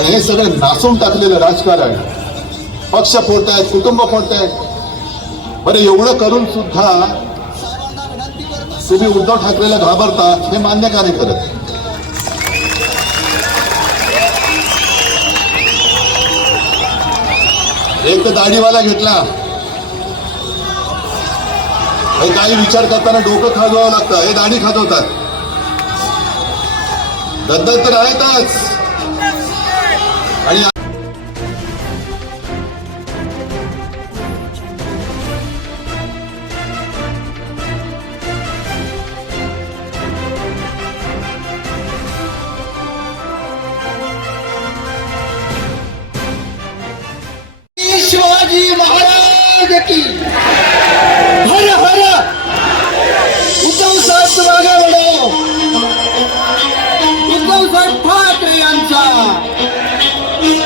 पण हे सगळं नासून टाकलेलं राजकारण, पक्ष फोडतायत, कुटुंब फोडतायत. बरं, एवढं करून सुद्धा तुम्ही उद्धव ठाकरेला घाबरता, हे मान्य का नाही करत? एक तर दाढीवाला घेतला, काही विचार करताना डोकं खाजवावं लागतं, हे दाढी खाजवतात. गद्दार तर आहेतच. आणि शिवाजी महाराज की हर हर. उद्धव साहेब मागे वळो. उद्धव साहेब ठाकरे यांचा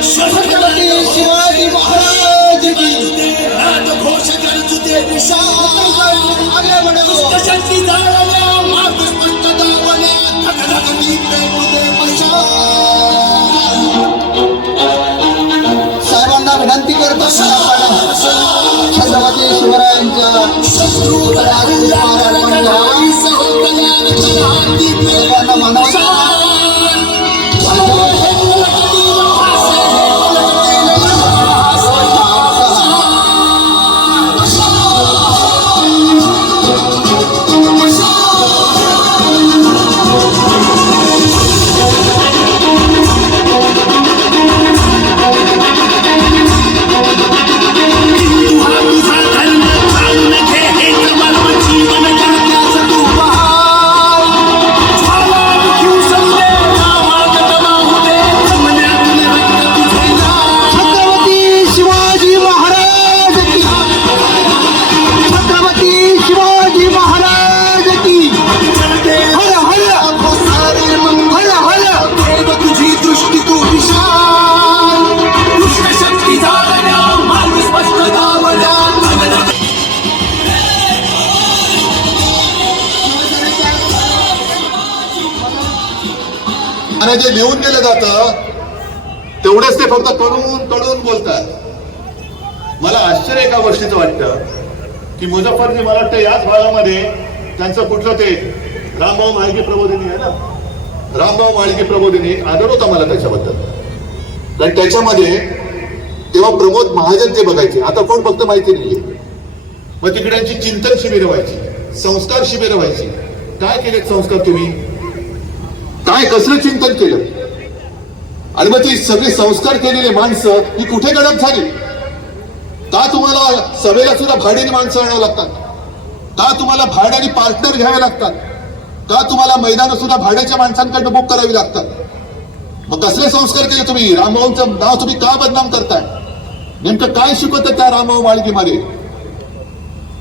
छत्रपती शिवाजी महाराज की घोष करत ते विशाल मागे वळो. शक्ती जाळल्या मार्ग स्पष्ट दावल्या धगधगती पेटूदे मशाल. साहेबांना विनंती करतो छत्रपती शिवरायांच्या जे लिहून दिलं जातं तेवढेच ते फक्त कडून बोलतात. मला आश्चर्य एका गोष्टीचं वाटतं की मुझफ्फरजी, मला वाटतं याच भागामध्ये त्यांचं कुठलं ते रामभाऊ माळगी प्रबोधिनी आहे ना, रामभाऊ माळगी प्रबोधिनी आदर होता मला त्याच्याबद्दल. कारण त्याच्यामध्ये तेव्हा प्रमोद महाजन ते बघायचे, आता कोण फक्त माहिती नाहीये. मग तिकडे त्यांची चिंतन शिबिरं व्हायची, संस्कार शिबिरं व्हायची. काय केलेत संस्कार तुम्ही? काय कसलं चिंतन केलं? आणि मग ती सगळी संस्कार केलेली माणसं ही कुठे गडप झाली? का तुम्हाला सभेला सुद्धा भाड्याने माणसं आणावं लागतात? का तुम्हाला भाड्याने पार्टनर घ्यावे लागतात? का तुम्हाला मैदानं सुद्धा भाड्याच्या माणसांकडनं बुक करावी लागतात? मग कसले संस्कार केले तुम्ही? रामभाऊंचं नाव तुम्ही का बदनाम करताय? नेमकं काय शिकवतं त्या रामभाऊ माळगीमध्ये?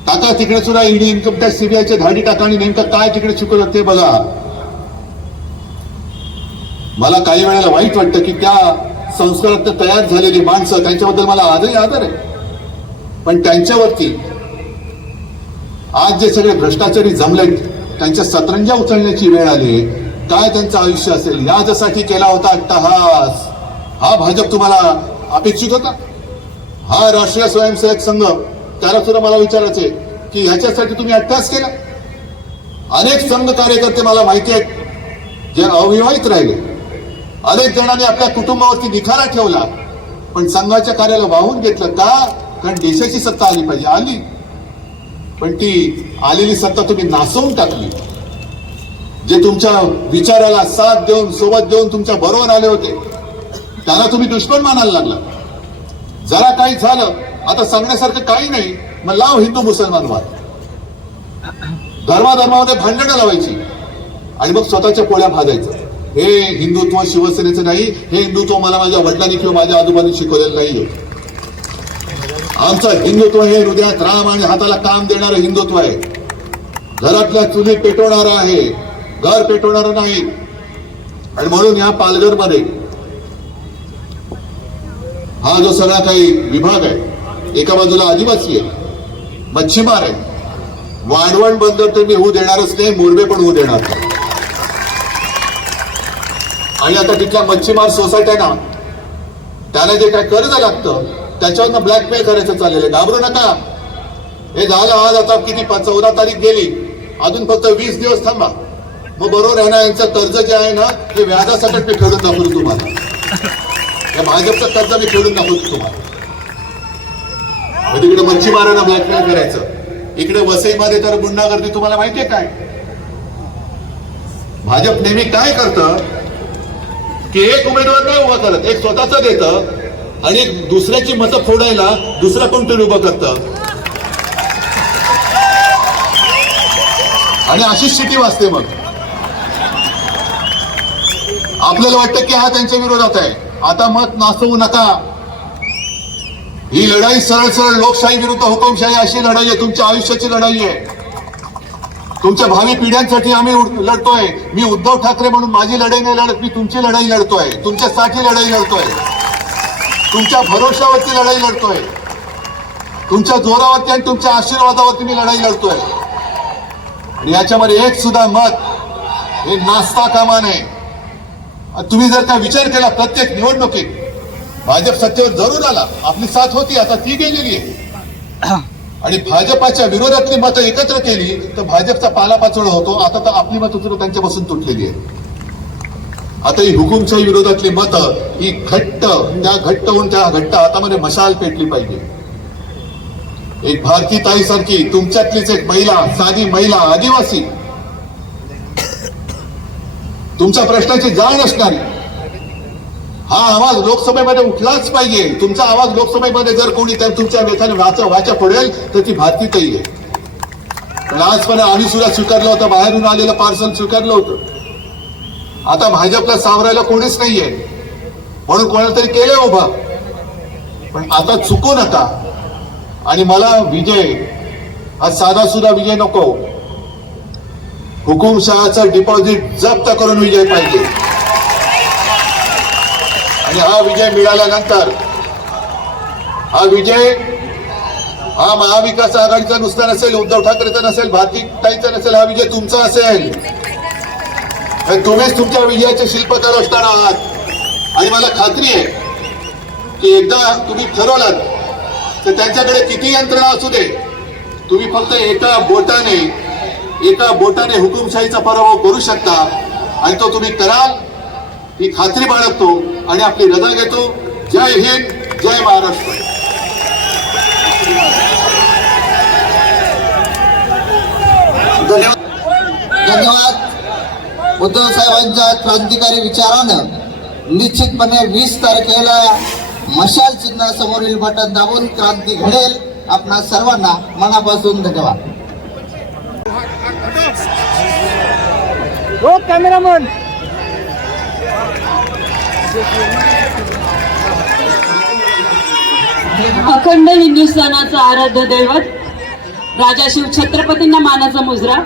टाका तिकडे सुद्धा ईडी, इन्कम टॅक्स, सीबीआयचे धाडी टाका आणि नेमकं काय तिकडे शिकवलं ते बघा. मला काही वेळेला वाईट वाटतं की त्या संस्कारात तयार झालेली माणसं, त्यांच्याबद्दल मला आजही आदर आहे, पण त्यांच्यावरती आज जे सगळे भ्रष्टाचारी जमलेत त्यांच्या सतरंजा उचलण्याची वेळ आली. काय त्यांचं आयुष्य असेल? याच्यासाठी केला होता अट्टहास. हा भाजप तुम्हाला अपेक्षित होता? हा राष्ट्रीय स्वयंसेवक संघ, त्याला सुद्धा मला विचारायचे की ह्याच्यासाठी तुम्ही अट्टहास केला? अनेक संघ कार्यकर्ते मला माहिती आहेत जे अविवाहित राहिले. अनेक जणांनी आपल्या कुटुंबावरती निखारा ठेवला, पण संघाच्या कार्याला वाहून घेतलं. का? कारण देशाची सत्ता आली पाहिजे. आली, पण ती आलेली सत्ता तुम्ही नासवून टाकली. जे तुमच्या विचाराला साथ देऊन, सोबत देऊन तुमच्या बरोबर आले होते, त्यांना तुम्ही दुश्मन मानायला लागला. जरा काही झालं, आता सांगण्यासारखं काही नाही, मग लाव हिंदू मुसलमान वाद. धर्माधर्मामध्ये भांडणं लावायची आणि मग स्वतःच्या पोळ्या भाजायचं. हे हिंदुत्व शिवसेनेचं नाही, हे हिंदुत्व मला माझ्या वडिलांनी किंवा माझ्या आजोबांनी शिकवलेलं नाहीये. आमचं हिंदुत्व हे हृदयात राम आणि हाताला काम देणारं हिंदुत्व आहे. घरातल्या चुली पेटवणारं आहे, घर पेटवणारं नाही. आणि म्हणून या पालघरमध्ये हा जो सगळा काही विभाग आहे, एका बाजूला आदिवासी आहे, मच्छीमार आहे. वाढवण बंदर तर मी होऊ देणारच नाही, मोरबे पण होऊ देणार नाही. आणि आता तिथल्या मच्छीमार सोसायट्यांना त्याला जे काय कर्ज लागतं त्याच्यावरनं ब्लॅकमेल करायचं चाललेलं आहे. घाबरू नका. हे झालं आज, आता किती 14 तारीख गेली, अजून फक्त 20 दिवस थांबा. मग बरोबर आहे ना, यांचं कर्ज जे आहे ना ते व्याजासकट मी फेडून दाखवतो तुम्हाला. या भाजपचं कर्ज मी फेडून दाखवतो तुम्हाला. तिकडे मच्छीमारांना ब्लॅकमेल करायचं, इकडे वसईमध्ये तर गुंडागर्दी. तुम्हाला माहितीये काय भाजप नेहमी काय करतं की एक उमेदवार नाही उभा करत, एक स्वतःच देतं आणि एक दुसऱ्याची मतं फोडायला दुसरा कोणतरी उभं करतं आणि अशीच शिटी वाजते. मग आपल्याला वाटतं की हा त्यांच्या विरोधात आहे. आता मत नाचवू नका. ही लढाई सरळ सरळ लोकशाही विरुद्ध हुकुमशाही अशी लढाई आहे. तुमच्या आयुष्याची लढाई आहे. तुमच्या भावी पिढ्यांसाठी आम्ही लढतोय. मी उद्धव ठाकरे म्हणून माझी लढाई नाही लढत, मी तुमची लढाई लढतोय. तुमच्यासाठी लढाई लढतोय. तुमच्या भरोशावरती लढाई लढतोय. तुमच्या जोरावरती आणि तुमच्या आशीर्वादावरती मी लढाई लढतोय. आणि याच्यामध्ये एक सुद्धा मत हे नाचता कामा नये. तुम्ही जर का विचार केला प्रत्येक निवडणुकीत भाजप सत्तेवर जरूर आला, आपली साथ होती, आता ती गेलेली आहे. आणि भाजपाच्या विरोधातली मतं एकत्र केली तर भाजपचा पालापाचोळा होतो. आता तर आपली मतं सुद्धा त्यांच्यापासून तुटलेली आहे. आता ही हुकुमशाही विरोधातली मतं ही घट्ट होऊन त्या घट्ट हातामध्ये मशाल पेटली पाहिजे. एक भारती ताई सारखी तुमच्यातलीच एक महिला, साधी महिला, आदिवासी, तुमच्या प्रश्नाची जाण असणारी, हा आवाज लोकसभेमध्ये उठलाच पाहिजे. तुमचा आवाज लोकसभेमध्ये जर कोणी तुमच्या व्यथाने वाचा पडेल तर ती भारती ताई आहे. पण आजपर्यंत आम्ही सुद्धा स्वीकारलं होतं, बाहेरून आलेलं पार्सल स्वीकारलं होतं. आता भाजपला सावरायला कोणीच नाहीये म्हणून कोणाला तरी केलंय उभा. पण आता चुकू नका. आणि मला विजय हा साधा सुद्धा विजय नको, हुकुमशहाचं डिपॉझिट जप्त करून विजय पाहिजे. आणि हा विजय मिळाल्यानंतर हा विजय हा महाविकास आघाडीचा नुसता नसेल, उद्धव ठाकरेचा नसेल, भारतीताईचा नसेल, हा विजय तुमचा असेल. तुम्हीच तुमच्या विजयाचे शिल्पकार असणार आहात. आणि मला खात्री आहे की एकदा तुम्ही ठरवलात तर त्यांच्याकडे किती यंत्रणा असू दे, तुम्ही फक्त एका बोटाने हुकुमशाहीचा पराभव करू शकता. आणि तो तुम्ही कराल ही खात्री बाळगतो आणि आपली रजा घेतो. जय हिंद, जय महाराष्ट्र. धन्यवाद. उद्धव साहेबांच्या क्रांतिकारी विचारानं निश्चितपणे 20 तारखेला मशाल चिन्हासमोरील बटन दाबून क्रांती घडेल. आपणा सर्वांना मनापासून धन्यवाद. हो कॅमेरामन. अखंड हिंदुस्थानाचा आराध्य दैवत राजा शिव छत्रपतींना मानाचा मुजरा.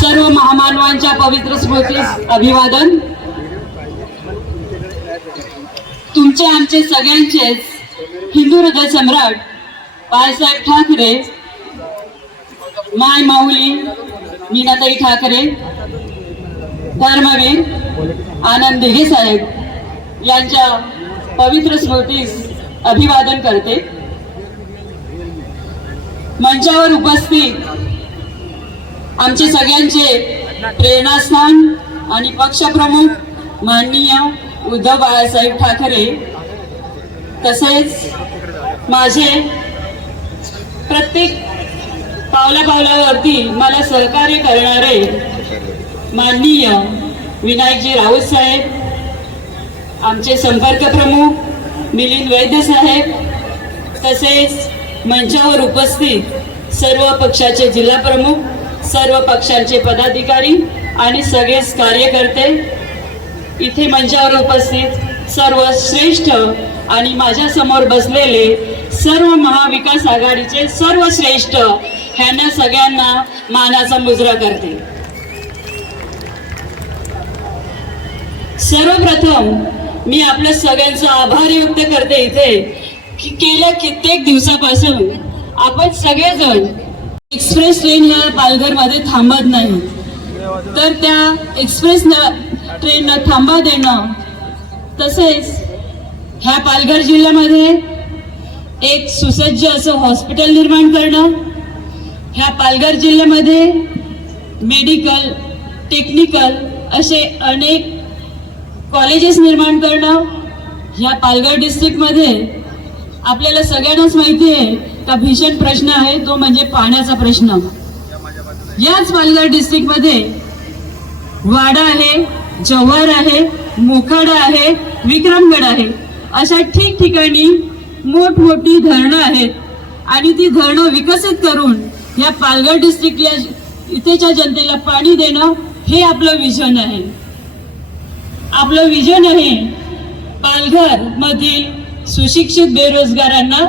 सर्व महामानवांच्या पवित्र स्मृतीस अभिवादन. तुमचे आमचे सगळ्यांचेच हिंदू हृदय सम्राट बाळासाहेब ठाकरे, माय माऊली मीनाताई ठाकरे, धर्मवीर आनंद दिघे साहेब यांच्या पवित्र स्मृतीस अभिवादन करते. मंचावर उपस्थित आमचे सगळ्यांचे प्रेरणास्थान आणि पक्षप्रमुख माननीय उद्धव बाळासाहेब ठाकरे, तसेच माझे प्रत्येक पावलापावलावरती मला सहकार्य करणारे माननीय विनायकजी राऊत साहेब, आमचे संपर्क प्रमुख मिलिंद वैद्य साहेब, तसेच मंचावर उपस्थित सर्व पक्षाचे जिल्हा प्रमुख, सर्व पक्षांचे पदाधिकारी आणि सगळेच कार्यकर्ते, इथे मंचावर उपस्थित सर्व श्रेष्ठ आणि माझ्या समोर बसलेले सर्व महाविकास आघाडीचे सर्व श्रेष्ठ, ह्यांना सगळ्यांना मानाचा मुजरा करते. सर्वप्रथम मी आपल्या सगळ्यांचा आभार व्यक्त करते इथे की गेल्या कित्येक दिवसापासून आपण सगळेजण एक्सप्रेस ट्रेन या पालघरमध्ये थांबत नाही, तर त्या एक्सप्रेस ट्रेनला थांबा देणं तसेच ह्या पालघर जिल्ह्यामध्ये एक सुसज्ज असं हॉस्पिटल निर्माण करणं, ह्या पालघर जिल्ह्यामध्ये मेडिकल, टेक्निकल असे अनेक कॉलेजेस निर्माण करणं. ह्या पालघर डिस्ट्रिक्टमध्ये आपल्याला सगळ्यांनाच माहिती आहे का भीषण प्रश्न आहे तो म्हणजे पाण्याचा प्रश्न. याच पालघर डिस्ट्रिक्टमध्ये वाडा आहे, जव्हार आहे, मोखाडा आहे, विक्रमगड आहे, अशा ठिकठिकाणी मोठमोठी धरणं आहेत आणि ती धरणं विकसित करून या पालघर डिस्ट्रिक्टला इथेच्या जनतेला पाणी देणं हे आपलं विजन आहे. आपलं विजन आहे पालघर मधील सुशिक्षित बेरोजगारांना